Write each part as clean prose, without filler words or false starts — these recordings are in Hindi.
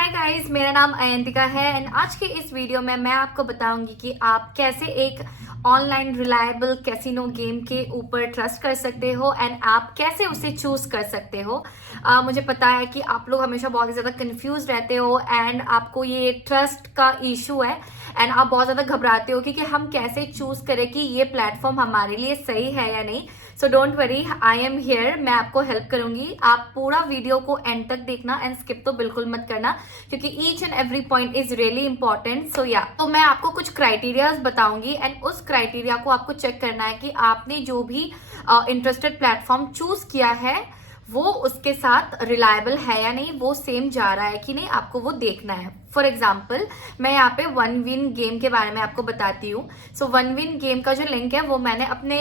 हाय गाइस, मेरा नाम अयंतिका है एंड आज के इस वीडियो में मैं आपको बताऊंगी कि आप कैसे एक ऑनलाइन रिलायबल कैसीनो गेम के ऊपर ट्रस्ट कर सकते हो एंड आप कैसे उसे चूज कर सकते हो। मुझे पता है कि आप लोग हमेशा बहुत ही ज्यादा कंफ्यूज रहते हो एंड आपको ये ट्रस्ट का इशू है एंड आप बहुत ज्यादा घबराते हो कि हम कैसे चूज करें कि ये प्लेटफॉर्म हमारे लिए सही है या नहीं। So don't worry, I am here, मैं आपको हेल्प करूंगी। आप पूरा वीडियो को एंड तक देखना एंड स्किप तो बिल्कुल मत करना क्योंकि each and every point is really important. So या तो मैं आपको कुछ क्राइटेरियाज बताऊंगी एंड उस क्राइटेरिया को आपको चेक करना है कि आपने जो भी इंटरेस्टेड प्लेटफॉर्म चूज किया है वो उसके साथ रिलायबल है या नहीं, वो सेम जा रहा है कि नहीं, आपको वो देखना है। फॉर एग्जाम्पल मैं यहाँ पे वन विन गेम के बारे में आपको बताती हूँ। सो वन विन गेम का जो लिंक है वो मैंने अपने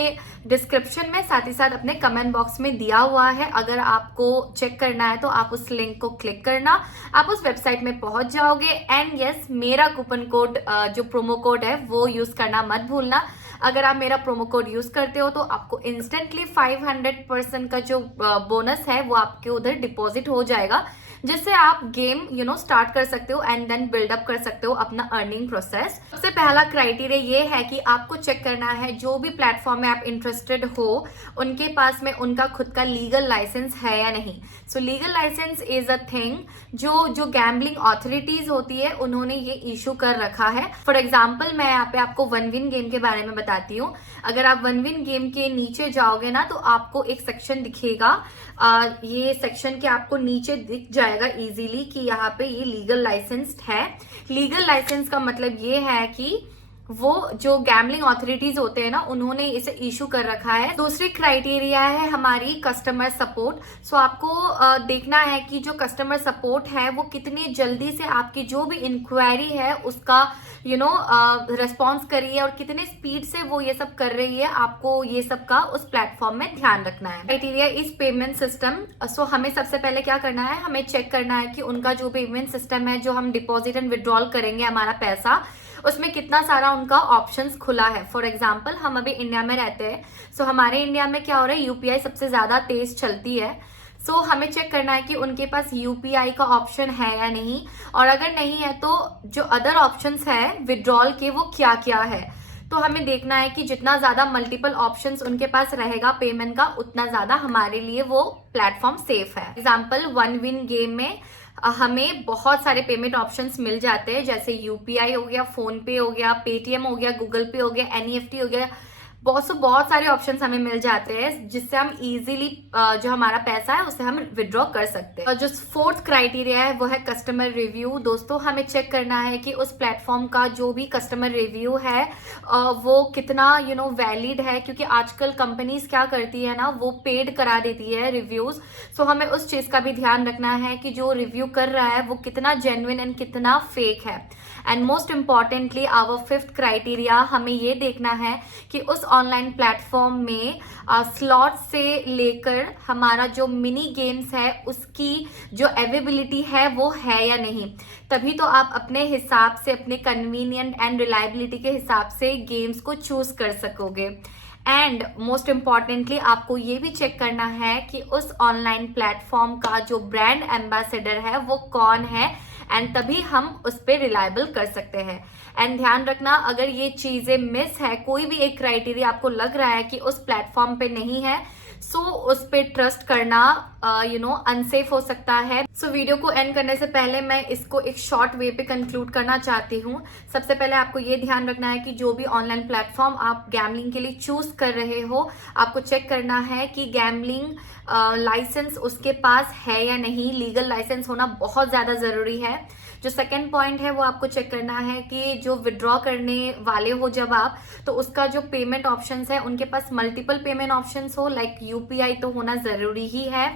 डिस्क्रिप्शन में साथ ही साथ अपने कमेंट बॉक्स में दिया हुआ है। अगर आपको चेक करना है तो आप उस लिंक को क्लिक करना, आप उस वेबसाइट में पहुंच जाओगे एंड यस, मेरा कूपन कोड जो प्रोमो कोड है वो यूज करना मत भूलना। अगर आप मेरा प्रोमो कोड यूज करते हो तो आपको इंस्टेंटली 500% का जो बोनस है वो आपके उधर डिपॉजिट हो जाएगा, जिससे आप गेम स्टार्ट कर सकते हो एंड देन बिल्डअप कर सकते हो अपना अर्निंग प्रोसेस। सबसे पहला क्राइटेरिया ये है कि आपको चेक करना है जो भी प्लेटफॉर्म में आप इंटरेस्टेड हो उनके पास में उनका खुद का लीगल लाइसेंस है या नहीं। So legal license is a thing जो गैम्बलिंग ऑथोरिटीज होती है उन्होंने ये इशू कर रखा है। फॉर एग्जाम्पल मैं यहाँ पे आपको वन विन गेम के बारे में बताती हूँ। अगर आप वन विन गेम के नीचे जाओगे ना तो आपको एक सेक्शन दिखेगा। ये सेक्शन के आपको नीचे दिख जाएगा इजीली कि यहाँ पे ये लीगल लाइसेंस्ड है। लीगल लाइसेंस का मतलब ये है कि वो जो गैम्बलिंग ऑथोरिटीज होते हैं ना उन्होंने इसे इशू कर रखा है। दूसरी क्राइटेरिया है हमारी कस्टमर सपोर्ट। सो आपको देखना है कि जो कस्टमर सपोर्ट है वो कितनी जल्दी से आपकी जो भी इंक्वायरी है उसका रेस्पॉन्स कर रही है और कितने स्पीड से वो ये सब कर रही है। आपको ये सब का उस प्लेटफॉर्म में ध्यान रखना है। Criteria is payment system. So हमें सबसे पहले क्या करना है, हमें चेक करना है कि उनका जो पेमेंट सिस्टम है, जो हम डिपॉजिट एंड विड्रॉल करेंगे हमारा पैसा, उसमें कितना सारा उनका ऑप्शंस खुला है। फॉर एग्जाम्पल हम अभी इंडिया में रहते हैं, सो हमारे इंडिया में क्या हो रहा है, यूपीआई सबसे ज्यादा तेज चलती है। सो हमें चेक करना है कि उनके पास यूपीआई का ऑप्शन है या नहीं, और अगर नहीं है तो जो अदर ऑप्शंस है विड्रॉल के वो क्या क्या है। तो हमें देखना है कि जितना ज्यादा मल्टीपल ऑप्शंस उनके पास रहेगा पेमेंट का, उतना ज्यादा हमारे लिए वो प्लेटफॉर्म सेफ है। एग्जाम्पल वन विन गेम में हमें बहुत सारे पेमेंट ऑप्शंस मिल जाते हैं, जैसे यूपीआई हो गया, फोन पे हो गया, पेटीएम हो गया, गूगल पे हो गया, एनईएफटी हो गया। बहुत सारे ऑप्शंस हमें मिल जाते हैं जिससे हम इजीली जो हमारा पैसा है उसे हम विड्रॉ कर सकते हैं। और जो फोर्थ क्राइटेरिया है वो है कस्टमर रिव्यू। दोस्तों हमें चेक करना है कि उस प्लेटफॉर्म का जो भी कस्टमर रिव्यू है वो कितना वैलिड है, क्योंकि आजकल कंपनीज क्या करती है ना, वो पेड करा देती है रिव्यूज। सो हमें उस चीज का भी ध्यान रखना है कि जो रिव्यू कर रहा है वो कितना जेन्युइन एंड कितना फेक है। And most importantly our fifth criteria, हमें ये देखना है कि उस ऑनलाइन प्लेटफॉर्म में स्लॉट से लेकर हमारा जो मिनी गेम्स है उसकी जो अवेलेबिलिटी है वो है या नहीं। तभी तो आप अपने हिसाब से, अपने कन्वीनियंट एंड रिलायबिलिटी के हिसाब से गेम्स को चूज कर सकोगे। एंड मोस्ट इम्पॉर्टेंटली आपको ये भी चेक करना है कि उस ऑनलाइन प्लेटफॉर्म का जो ब्रांड एम्बेसडर है वो कौन है, एंड तभी हम उस पर रिलायबल कर सकते हैं। एंड ध्यान रखना, अगर ये चीजें मिस है, कोई भी एक क्राइटेरिया आपको लग रहा है कि उस प्लेटफॉर्म पे नहीं है, सो उस पे ट्रस्ट करना अनसेफ हो सकता है। सो वीडियो को एंड करने से पहले मैं इसको एक शॉर्ट वे पे कंक्लूड करना चाहती हूँ। सबसे पहले आपको ये ध्यान रखना है कि जो भी ऑनलाइन प्लेटफॉर्म आप गैम्बलिंग के लिए चूज कर रहे हो, आपको चेक करना है कि गैम्बलिंग लाइसेंस उसके पास है या नहीं। लीगल लाइसेंस होना बहुत ज्यादा जरूरी है। जो सेकंड पॉइंट है वो आपको चेक करना है कि जो विड्रॉ करने वाले हो जब आप, तो उसका जो पेमेंट ऑप्शंस है उनके पास मल्टीपल पेमेंट ऑप्शंस हो, लाइक यूपीआई तो होना जरूरी ही है।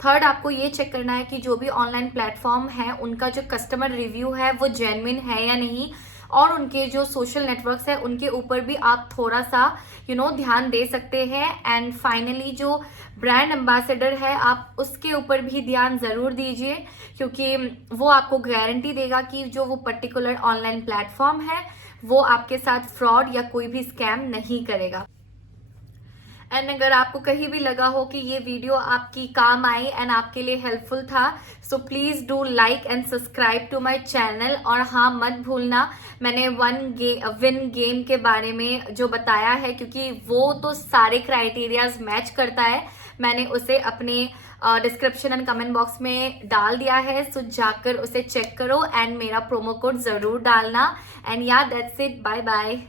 थर्ड, आपको ये चेक करना है कि जो भी ऑनलाइन प्लेटफॉर्म है उनका जो कस्टमर रिव्यू है वो जेन्युइन है या नहीं, और उनके जो सोशल नेटवर्क्स है उनके ऊपर भी आप थोड़ा सा ध्यान दे सकते हैं। एंड फाइनली जो ब्रांड एम्बेसडर है आप उसके ऊपर भी ध्यान जरूर दीजिए, क्योंकि वो आपको गारंटी देगा कि जो वो पर्टिकुलर ऑनलाइन प्लेटफॉर्म है वो आपके साथ फ्रॉड या कोई भी स्कैम नहीं करेगा। एंड अगर आपको कहीं भी लगा हो कि ये वीडियो आपकी काम आई एंड आपके लिए हेल्पफुल था, so please do like and subscribe to my channel. और हाँ, मत भूलना, मैंने विन गेम के बारे में जो बताया है, क्योंकि वो तो सारे क्राइटेरियाज मैच करता है, मैंने उसे अपने डिस्क्रिप्शन एंड कमेंट बॉक्स में डाल दिया है। सो जाकर उसे चेक करो एंड मेरा प्रोमो कोड जरूर डालना। एंड या दैट्स इट, बाय बाय।